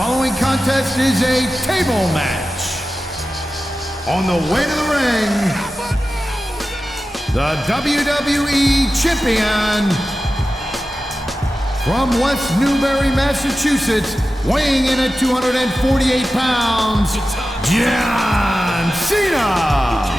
following contest is a table match. On the way to the ring, the WWE Champion from West Newbury, Massachusetts, weighing in at 248 pounds, John Cena.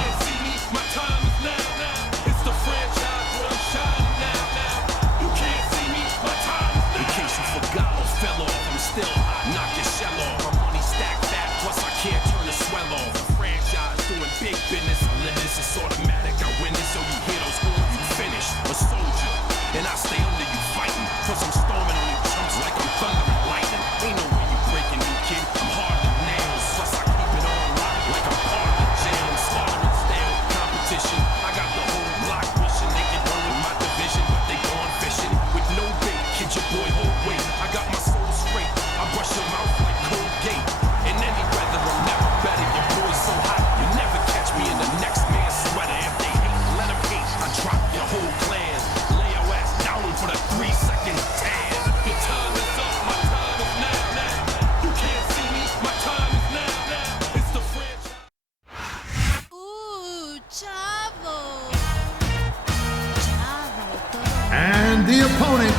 And the opponent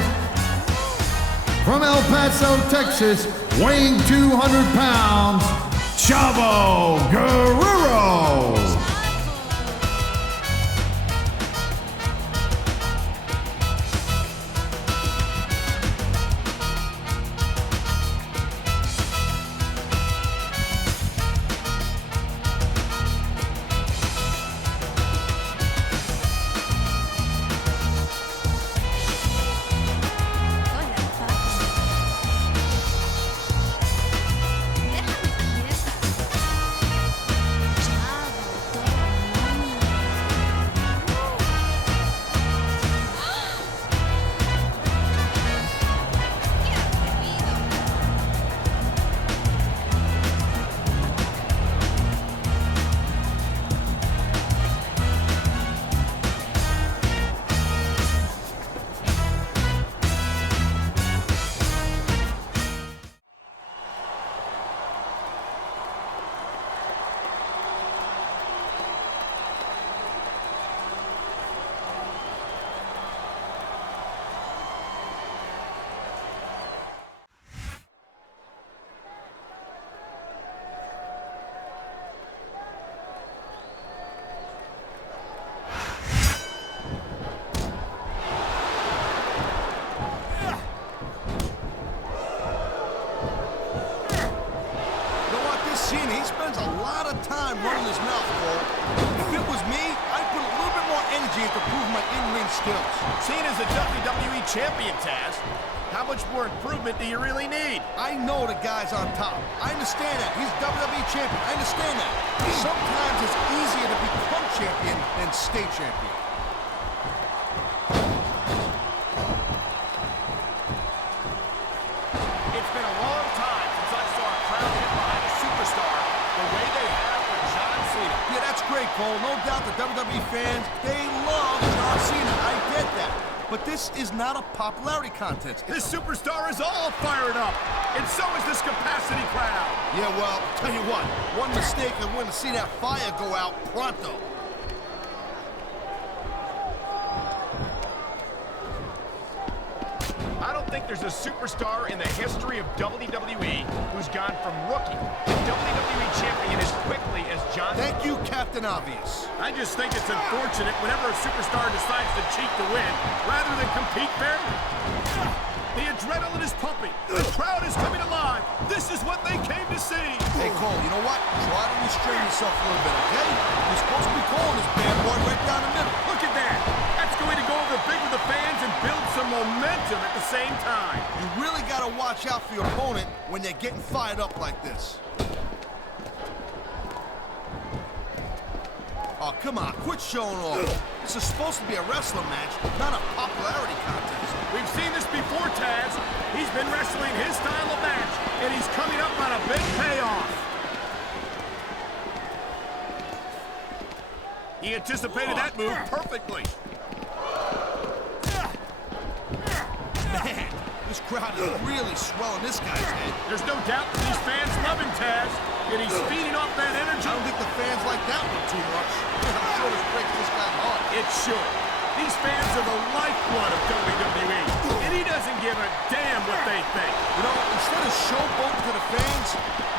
from El Paso, Texas, weighing 200 pounds, Chavo Guerrero. He spends a lot of time running his mouth, Cole. If it was me, I'd put a little bit more energy into prove my in-ring skills. Cena's a WWE Champion, Taz. How much more improvement do you really need? I know the guy's on top. I understand that. He's WWE Champion. I understand that. Sometimes it's easier to become champion than stay champion. It's been a long time since I saw a crowd get behind a superstar the way they have with John Cena. Yeah, that's great, Cole. No doubt the WWE fans, they love John Cena. I get that. But this is not a popularity contest. This superstar is all fired up, and so is this capacity crowd. Yeah, well, tell you what, one mistake and we're going to see that fire go out pronto. I don't think there's a superstar in the history of WWE who's gone from rookie to WWE Champion as quickly as John. Thank you, Captain Obvious. I just think it's unfortunate whenever a superstar decides to cheat to win rather than compete fairly. The adrenaline is pumping. The crowd is coming alive. This is what they came to see. Hey, Cole, you know what? Try to restrain yourself a little bit, okay? You're supposed to be calling this bad boy right down the middle. Look at that. That's going to go over big with the fans and build some momentum at the same time. You really got to watch out for your opponent when they're getting fired up like this. Oh, come on, quit showing off. This is supposed to be a wrestling match, not a popularity contest. We've seen this before, Taz. He's been wrestling his style of match, and he's coming up on a big payoff. He anticipated that move perfectly. Man, This crowd is really swelling this guy's head. There's no doubt that these fans love him, Taz, and he's feeding off that energy. I don't think the fans like that one too much. I'm sure this breaks this guy's heart. It should. These fans are the lifeblood of WWE, and he doesn't give a damn what they think. You know, instead of showboating to the fans,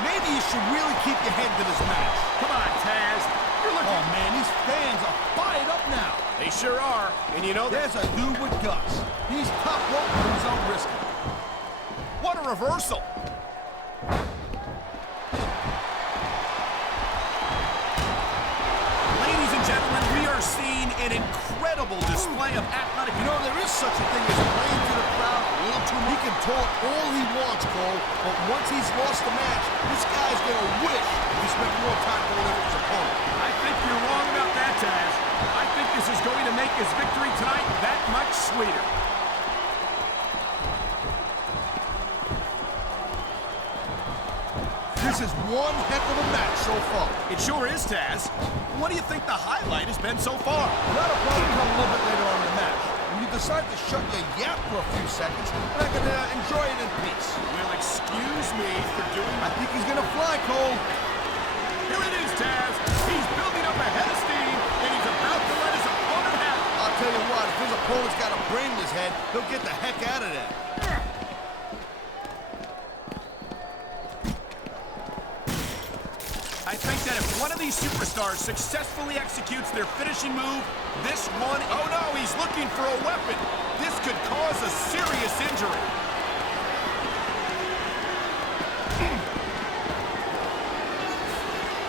maybe you should really keep your head to this match. Come on, Taz. You're looking... Oh, man, these fans are fired up now. They sure are, and you know that... There's a dude with guts. He's top rope with his own risk. What a reversal. Ladies and gentlemen, we are seeing an incredible display of athletic... You know, there is such a thing as playing to the crowd a little too much. He can talk all he wants, Cole, but once he's lost the match, this guy's gonna wish he spent more time going over his opponent. I think you're wrong about that, Taz. I think this is going to make his victory tonight that much sweeter. This is one heck of a match so far. It sure is, Taz. What do you think the highlight has been so far? Well, that'll probably come a little bit later on in the match. When you decide to shut your yap for a few seconds, and I can enjoy it in peace. Well, excuse me for doing... I think he's gonna fly, Cole. Here it is, Taz. He's building up a head of steam, and he's about to let his opponent have it. I'll tell you what, if his opponent's got a brain in his head, he'll get the heck out of there. I think that if one of these superstars successfully executes their finishing move, this one... Oh, no, he's looking for a weapon. This could cause a serious injury.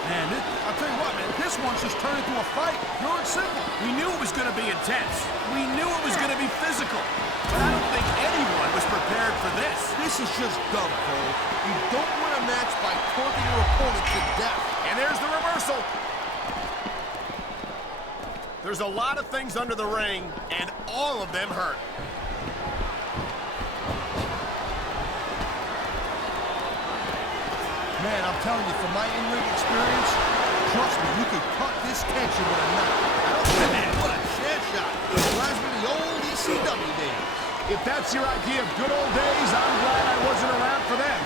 Man, I'll tell you what, man, this one's just turned into a fight. Pure and simple. We knew it was going to be intense. We knew it was going to be physical. But I don't think anyone was prepared for this. This is just dumb, Cole. You don't win a match by taunting your opponent to death. And there's the reversal. There's a lot of things under the ring, and all of them hurt. Man, I'm telling you, from my in-ring experience, trust me, you could cut this tension with a knife. I don't think, man, what a chair shot. It reminds me of the old ECW days. If that's your idea of good old days, I'm glad I wasn't around for them.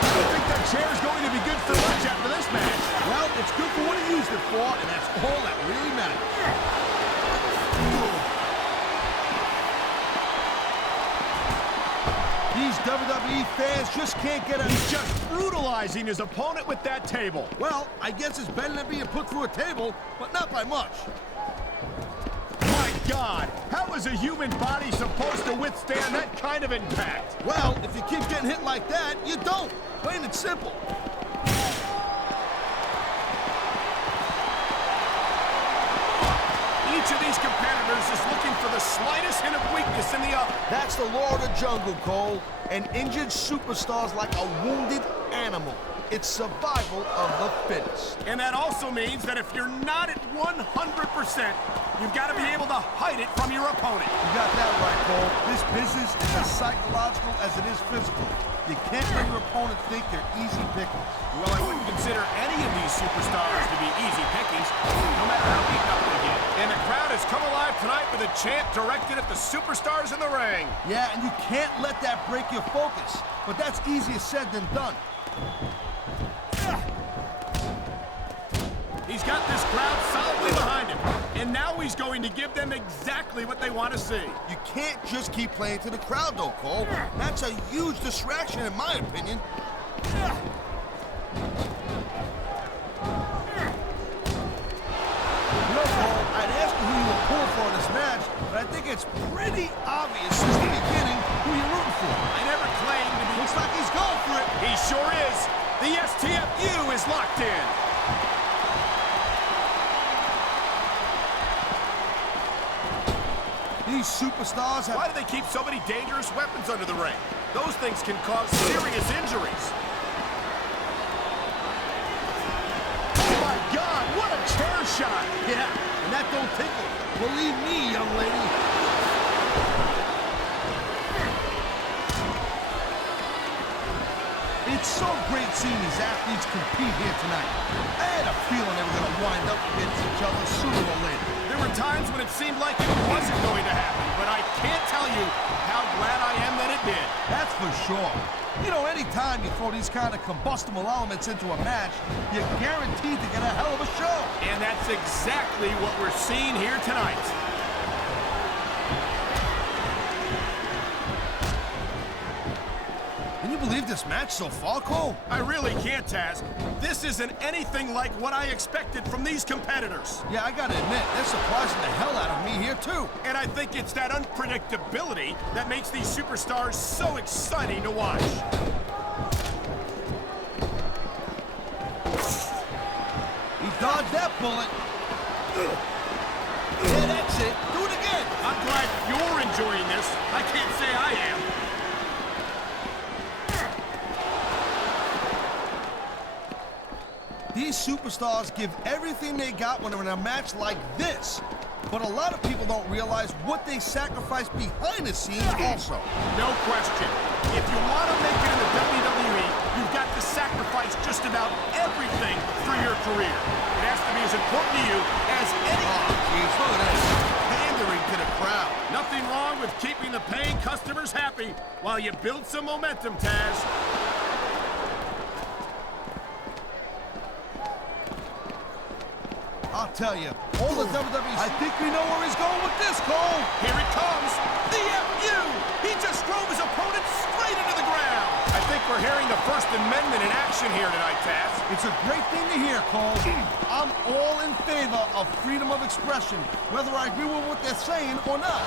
I don't think that chair's going to be good for much after this match. Well, it's good for what he used it for, and that's all that really matters. These WWE fans just can't get a... He's just brutalizing his opponent with that table. Well, I guess it's better than being put through a table, but not by much. My God, how is a human body supposed to withstand that kind of impact? Well, if you keep getting hit like that, you don't. Plain and simple. Each of these competitors is looking for the slightest hint of weakness in the other. That's the law of the jungle, Cole. An injured superstar's like a wounded animal. It's survival of the fittest. And that also means that if you're not at 100%, you've got to be able to hide it from your opponent. You got that right, Cole. This business is as psychological as it is physical. You can't let your opponent think they're easy pickings. Well, I wouldn't consider any of these superstars to be easy pickings, no matter how beaten up they get. And the crowd has come alive tonight with a chant directed at the superstars in the ring. Yeah, and you can't let that break your focus. But that's easier said than done. He's got this crowd solidly behind him, and now he's going to give them exactly what they want to see. You can't just keep playing to the crowd, though, Cole. That's a huge distraction, in my opinion. You know, Cole, I'd ask you who you were pulling for in this match, but I think it's pretty obvious since the beginning who you're rooting for. I never claimed to be... Looks like he's going for it. He sure is. The STFU is locked in. These superstars have... Why do they keep so many dangerous weapons under the ring? Those things can cause serious injuries. Oh my God, what a chair shot! Yeah, and that don't tickle. Believe me, young lady. It's so great seeing these athletes compete here tonight. I had a feeling they were going to wind up against each other sooner or later. There There were times when it seemed like it wasn't going to happen, but I can't tell you how glad I am that it did. That's for sure. You know, anytime you throw these kind of combustible elements into a match, you're guaranteed to get a hell of a show. And that's exactly what we're seeing here tonight. Can you believe this match so far, Cole? I really can't, Taz. This isn't anything like what I expected from these competitors. Yeah, I gotta admit, they're surprising the hell out of me here, too. And I think it's that unpredictability that makes these superstars so exciting to watch. He dodged that bullet. Yeah, that's it. Do it again. I'm glad you're enjoying this. I can't say I am. These superstars give everything they got when they're in a match like this. But a lot of people don't realize what they sacrifice behind the scenes also. No question. If you want to make it in the WWE, you've got to sacrifice just about everything for your career. It has to be as important to you as anything. Oh, geez, look at that. Pandering to the crowd. Nothing wrong with keeping the paying customers happy while you build some momentum, Taz. I'll tell you, all the WWE... I think we know where he's going with this, Cole. Here it comes. The FU. He just drove his opponent straight into the ground. I think we're hearing the First Amendment in action here tonight, Taz. It's a great thing to hear, Cole. I'm all in favor of freedom of expression, whether I agree with what they're saying or not.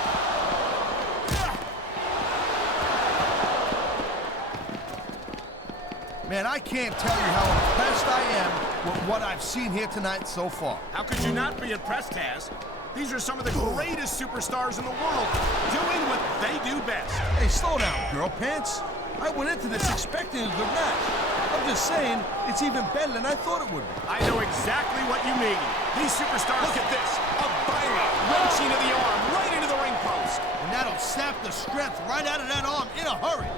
Man, I can't tell you how impressed I am with what I've seen here tonight so far. How could you not be impressed, Taz? These are some of the greatest superstars in the world, doing what they do best. Hey, slow down, girl pants. I went into this expecting a good match. I'm just saying, it's even better than I thought it would be. I know exactly what you mean. These superstars... Look at this. A violent wrenching of the arm right into the ring post. And that'll sap the strength right out of that arm in a hurry.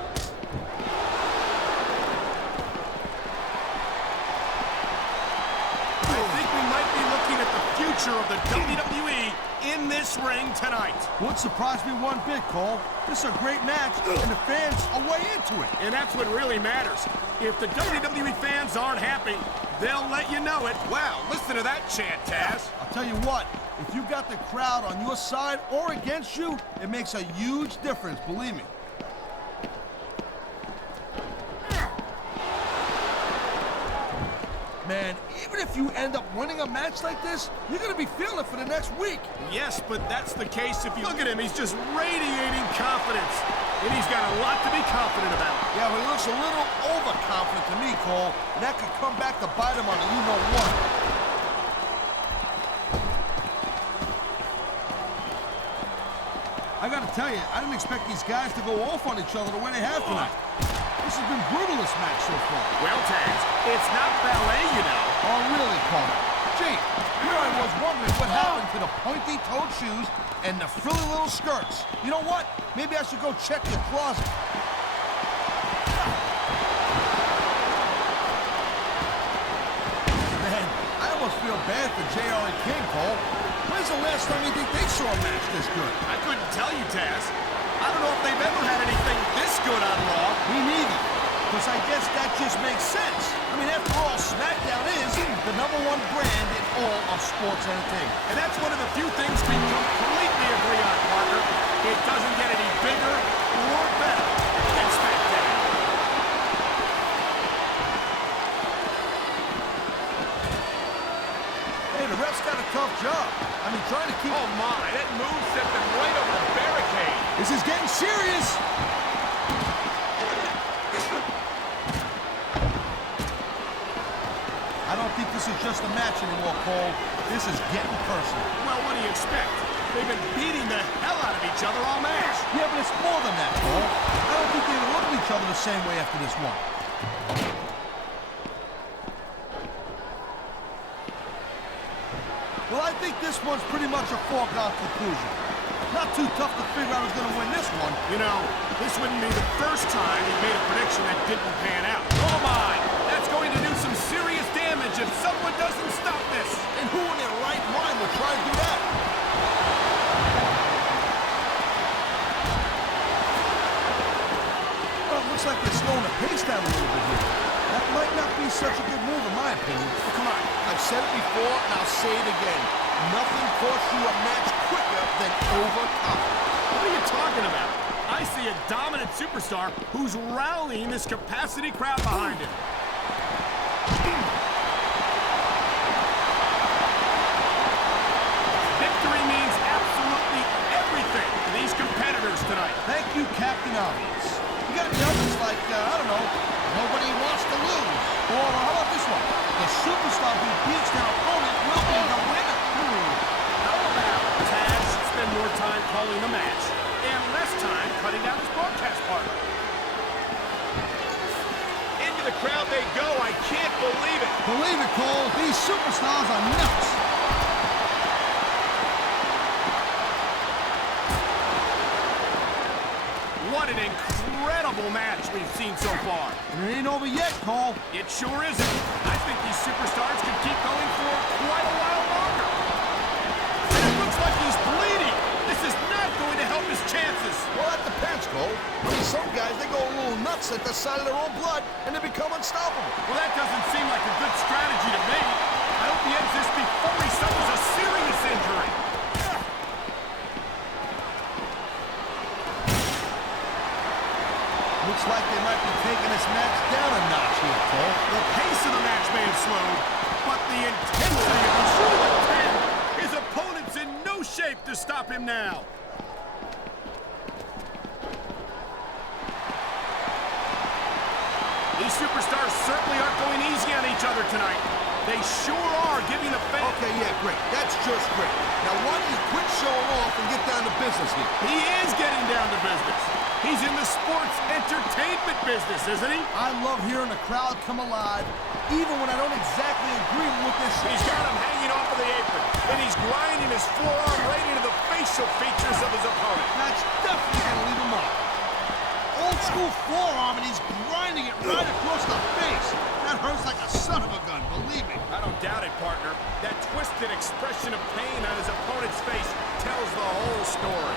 Future of the WWE in this ring tonight. Won't surprise me one bit, Cole. This is a great match, and the fans are way into it. And that's what really matters. If the WWE fans aren't happy, they'll let you know it. Wow, listen to that chant, Taz. I'll tell you what, if you got the crowd on your side or against you, it makes a huge difference, believe me. Man, even if you end up winning a match like this, you're going to be feeling it for the next week. Yes, but that's the case if you look at him. He's just radiating confidence. And he's got a lot to be confident about. Yeah, but he looks a little overconfident to me, Cole. And that could come back to bite him on a you-know-what. I got to tell you, I didn't expect these guys to go off on each other the way they have tonight. This has been brutal, this match so far. Well, Taz, it's not ballet, you know. Oh, really, Cole? Gee, here I was wondering what happened to the pointy-toed shoes and the frilly little skirts. You know what? Maybe I should go check your closet. Man, I almost feel bad for JR and King, Cole. When's the last time you think they saw a match this good? I couldn't tell you, Taz. I don't know if they've ever had anything this good on Raw. Me neither. Because I guess that just makes sense. I mean, after all, Smackdown is the #1 brand in all of sports entertainment. And that's one of the few things we completely agree on, partner. It doesn't get any bigger or better than Smackdown. Hey, the ref's got a tough job. I mean, trying to keep... Oh, my. That move sent them right over the barricade. This is getting serious. I don't think this is just a match anymore, Cole. This is getting personal. Well, what do you expect? They've been beating the hell out of each other all match. Yeah, but it's more than that, Cole. I don't think they look at each other the same way after this one. Well, I think this one's pretty much a foregone conclusion. Not too tough to figure out who's going to win this one. You know, this wouldn't be the first time he made a prediction that didn't pan out. Oh, my! That's going to do some serious damage if someone doesn't stop this. And who in their right mind would try to do that? they're slowing the pace down a little bit here. That might not be such a good move, in my opinion. Oh, come on. I've said it before, and I'll say it again. Nothing costs you a match quicker than overconfidence. What are you talking about? I see a dominant superstar who's rallying this capacity crowd behind him. Victory means absolutely everything to these competitors tonight. Thank you, Captain Obvious. You got numbers like, I don't know, nobody wants to lose. Or how about this one? The superstar who beats their opponent will be the winner. How about Taz should spend more time calling the match and less time cutting down his broadcast partner? Into the crowd they go. I can't believe it. Believe it, Cole. These superstars are nuts. What an incredible match we've seen so far. And it ain't over yet, Cole. It sure isn't. I think these superstars could keep going for quite a while longer. And it looks like he's bleeding. This is not going to help his chances. Well, that depends, Cole. I mean, some guys, they go a little nuts at the sight of their own blood, and they become unstoppable. Well, that doesn't seem like a good strategy to me. I hope he ends this before he suffers a serious injury. Looks like they might be taking this match down a notch here, Cole. The pace of the match may have slowed, but the intensity of the show of 10. His opponent's in no shape to stop him now. These superstars certainly aren't going easy on each other tonight. They sure are giving the fans... Okay, yeah, great. That's just great. Now, why don't you quit showing off and get down to business here? He is getting down to business. He's in the sports entertainment business, isn't he? I love hearing the crowd come alive, even when I don't exactly agree with this. He's got him hanging off of the apron, and he's grinding his forearm right into the facial features of his opponent. That's definitely going to leave him up. Old school forearm, and he's grinding it right across the face. That hurts like a son of a gun, believe me. I don't doubt it, partner. That twisted expression of pain on his opponent's face tells the whole story.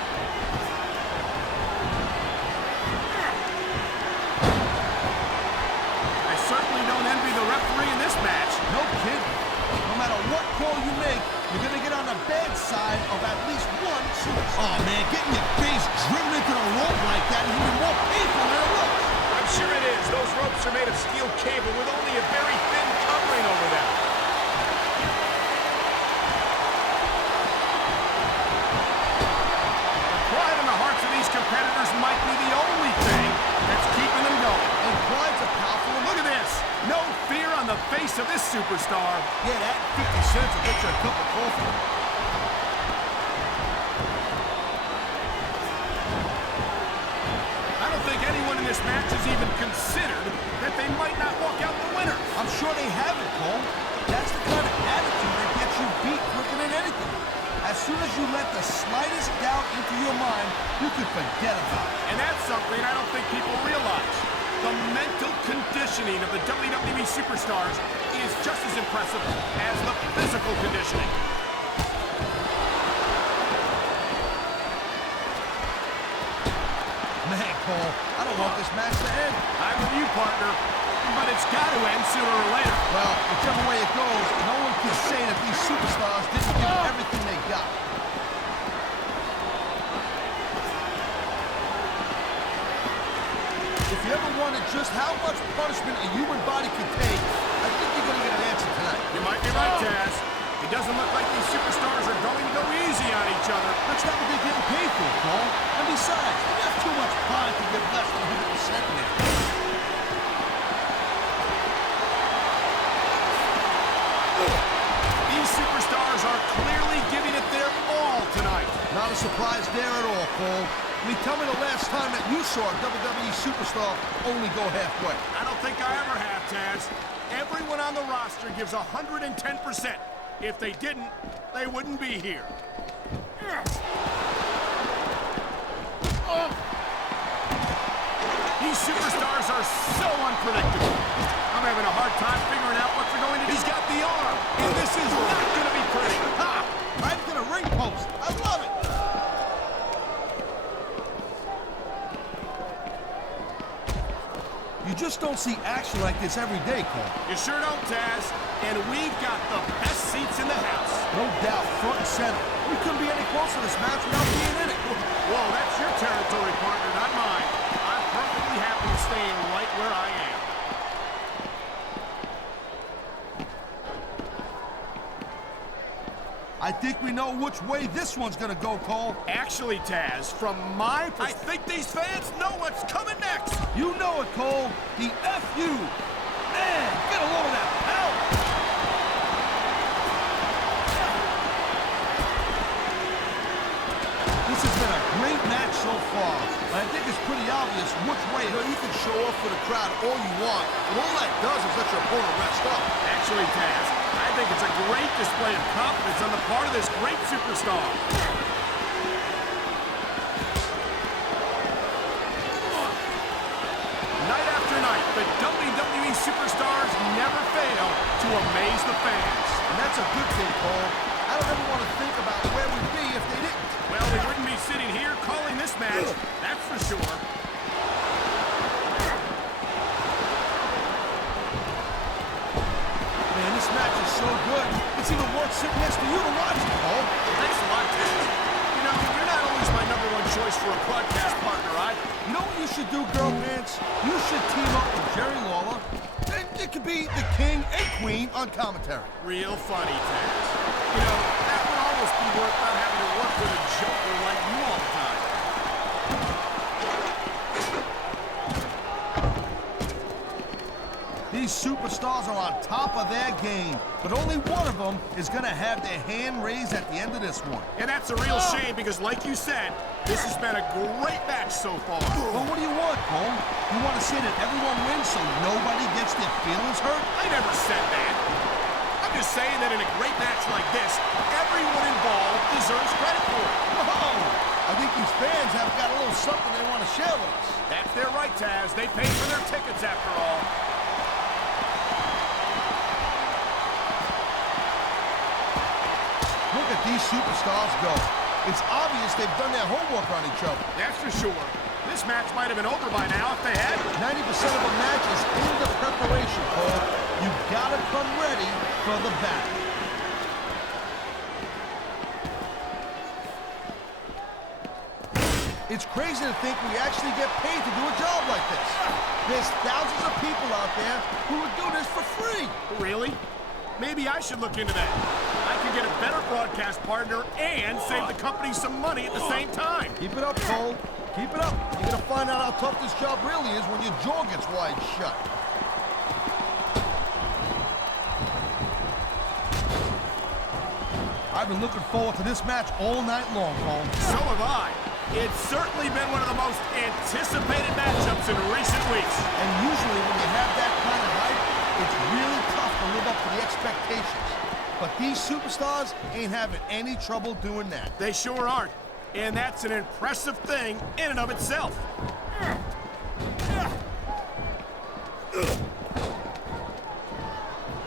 I certainly don't envy the referee in this match. No kidding. No matter what call you make, you're going to get on the bad side of at least one superstar. Oh, man, getting your face driven into the rope like that is even more painful than it looks. I'm sure it is. Those ropes are made of steel cable with only a very thin covering over them. The pride in the hearts of these competitors might be the only thing that's keeping them going. And pride's a powerful... Look at this. No fear on the face of this superstar. Yeah, that 50 cents will get you a cup of coffee. I don't think anyone in this match has even considered that they might not walk out the winner. I'm sure they have it, Cole. That's the kind of attitude that gets you beat quicker than anything. As soon as you let the slightest doubt into your mind, you can forget about it. And that's something I don't think people realize. The mental conditioning of the WWE superstars is just as impressive as the physical conditioning. Man, Cole, I don't want this match to end. I'm with you, partner, but it's got to end sooner or later. Well, whichever way it goes, no one can say that these superstars didn't give everything they got. If you ever wondered just how much punishment a human body can take, I think you're going to get an answer tonight. You might be right, Taz. It doesn't look like these superstars are going to go easy on each other. That's not what they're getting paid for, Cole. And besides, they have too much pride to give less than 100% in it. These superstars are clearly giving it their all tonight. Not a surprise there at all, Cole. I mean, tell me the last time that you saw a WWE superstar only go halfway. I don't think I ever have, Taz. Everyone on the roster gives 110%. If they didn't, they wouldn't be here. These superstars are so unpredictable. I'm having a hard time figuring out what they're going to do. He's got the arm, and this is not going to be pretty. Ha! Right to the ring post. I love it. just don't see action like this every day, Cole. You sure don't, Taz. And we've got the best seats in the house. No doubt, front and center. We couldn't be any closer to this match without being in it. Whoa, that's your territory, partner, not mine. I'm perfectly happy staying right where I am. I think we know which way this one's gonna go, Cole. Actually, Taz, from my perspective, I think these fans know what's coming next. You know it, Cole. The F.U. Man, get a load of that power. This has been a great match so far. But I think it's pretty obvious which way. You can show off for the crowd all you want, but all that does is let your opponent rest up. Actually, Taz, I think it's a great display of confidence on the part of this great superstar. Night after night, the WWE superstars never fail to amaze the fans. And that's a good thing, Cole. I don't ever want to think about where we'd be if they didn't. Well, we wouldn't be sitting here calling this match, that's for sure. Man, this match is so good. It's even worth sitting next to you to watch it, Cole. Thanks a lot, Taz. You know, you're not always my #1 choice for a podcast partner, You know what you should do, girl pants? You should team up with Jerry Lawler, and it could be the king and queen on commentary. Real funny, Taz. You know, that would almost be worth not having to work with a joker like you all the time. These superstars are on top of their game, but only one of them is going to have their hand raised at the end of this one. And that's a real shame because, like you said, this has been a great match so far. Well, what do you want, Cole? You want to say that everyone wins so nobody gets their feelings hurt? I never said that. I'm just saying that in a great match like this, everyone involved deserves credit for it. Whoa! I think these fans have got a little something they want to share with us. That's their right, Taz. They paid for their tickets after all. Look at these superstars go. It's obvious they've done their homework on each other. That's for sure. This match might have been over by now if they had. 90% of a match is in the preparation, Cole. You gotta come ready for the battle. It's crazy to think we actually get paid to do a job like this. There's thousands of people out there who would do this for free. Really? Maybe I should look into that. I can get a better broadcast partner and save the company some money at the same time. Keep it up, Cole. Keep it up. You're gonna find out how tough this job really is when your jaw gets wide shut. I've been looking forward to this match all night long, Cole. So have I. It's certainly been one of the most anticipated matchups in recent weeks. And usually when you have that kind of hype, it's really tough to live up to the expectations. But these superstars ain't having any trouble doing that. They sure aren't. And that's an impressive thing in and of itself.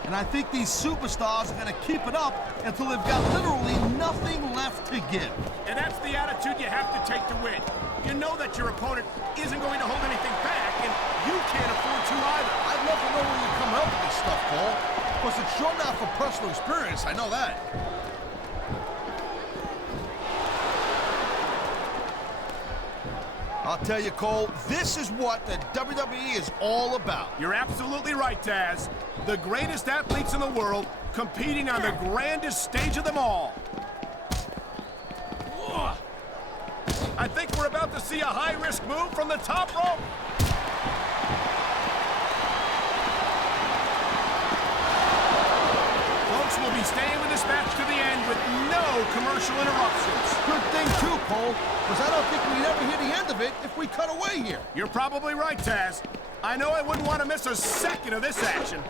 And I think these superstars are going to keep it up until they've got literally nothing left to give. And that's the attitude you have to take to win. You know that your opponent isn't going to hold anything back, and you can't afford to either. I'd love to know where you come up with this stuff, Cole. Because it's sure not for personal experience, I know that. I'll tell you, Cole, this is what the WWE is all about. You're absolutely right, Taz. The greatest athletes in the world competing on the grandest stage of them all. I think we're about to see a high-risk move from the top rope. Folks will be staying with this match to the end with no commercial interruptions. Good thing, too, Cole, because I don't think we'd ever hear the end of it if we cut away here. You're probably right, Taz. I know I wouldn't want to miss a second of this action.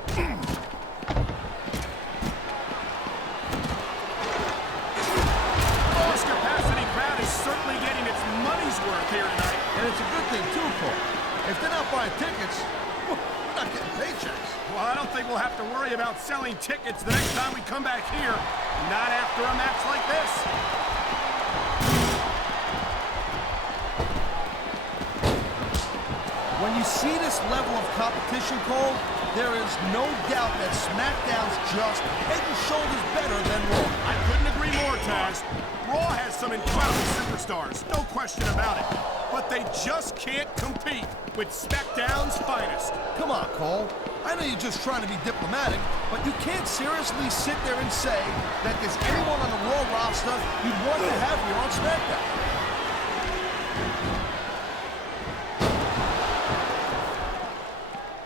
This capacity crowd is certainly getting its money's worth here tonight. And it's a good thing, too, Cole. If they're not buying tickets, we're not getting paychecks. Well, I don't think we'll have to worry about selling tickets the next time we come back here. Not after a match like this. When you see this level of competition, Cole, there is no doubt that Smackdown's just head and shoulders better than Raw. I couldn't agree more, Taz. Raw has some incredible superstars, no question about it. But they just can't compete with Smackdown's finest. Come on, Cole. I know you're just trying to be diplomatic, but you can't seriously sit there and say that there's anyone on the Raw roster you'd want to have here on SmackDown.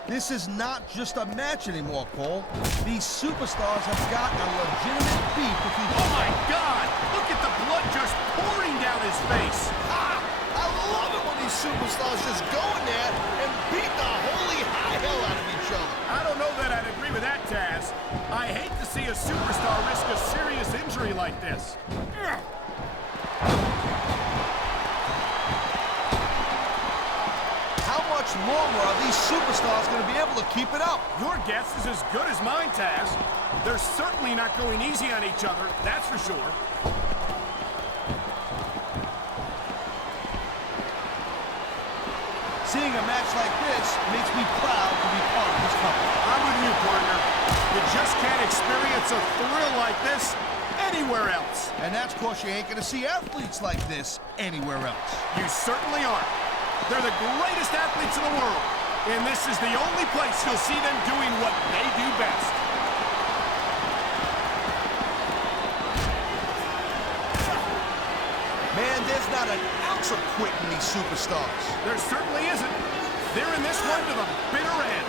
This is not just a match anymore, Cole. These superstars have got a legitimate beef with each other. Oh my God! Look at the blood just pouring down his face. I love it when these superstars just go in there and beat the holy high hell out of each other. I don't know that I'd agree with that, Taz. I hate to see a superstar risk a serious injury like this. How much longer are these superstars going to be able to keep it up? Your guess is as good as mine, Taz. They're certainly not going easy on each other, that's for sure. Seeing a match like this makes me proud to be part of this company. I'm with you, partner. You just can't experience a thrill like this anywhere else. And that's because you ain't going to see athletes like this anywhere else. You certainly aren't. They're the greatest athletes in the world, and this is the only place you'll see them doing what they do best. Man, there's not an ounce of quit in these superstars. There certainly isn't. They're in this one to the bitter end.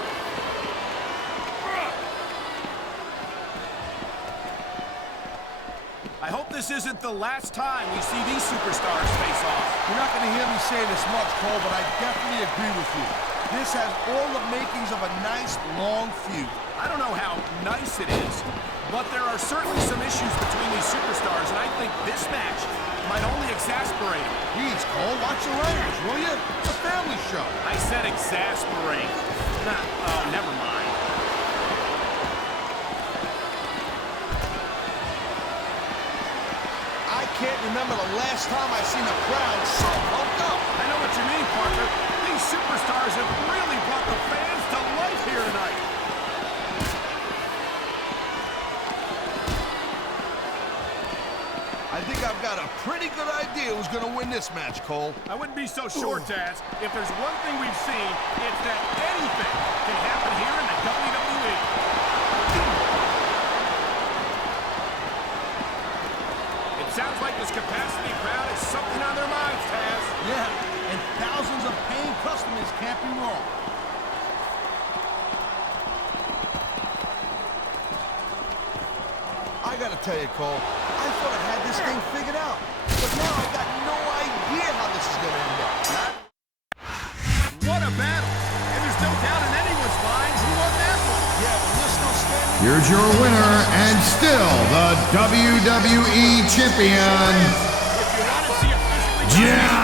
I hope this isn't the last time we see these superstars face off. You're not going to hear me say this much, Cole, but I definitely agree with you. This has all the makings of a nice, long feud. I don't know how nice it is, but there are certainly some issues between these superstars, and I think this match might only exasperate them. Please, Cole, watch your language, will you? It's a family show. I said exasperate. Oh, never mind. I can't remember the last time I seen a crowd so pumped up. I know what you mean, partner. These superstars have really brought the fans to life here tonight. I think I've got a pretty good idea who's going to win this match, Cole. I wouldn't be so sure, Taz. If there's one thing we've seen, it's that anything can happen here in the WWE. It sounds like this capacity crowd has something on their minds, Taz. Yeah, and thousands of paying customers can't be wrong. I gotta tell you, Cole, I thought I had this thing figured out. But now I got no idea how this is gonna end up. What a battle! And there's no doubt in anyone's mind who won that one. Yeah, but we're still standing. Here's your winner and still the WWE Champion, If you want to see a physically John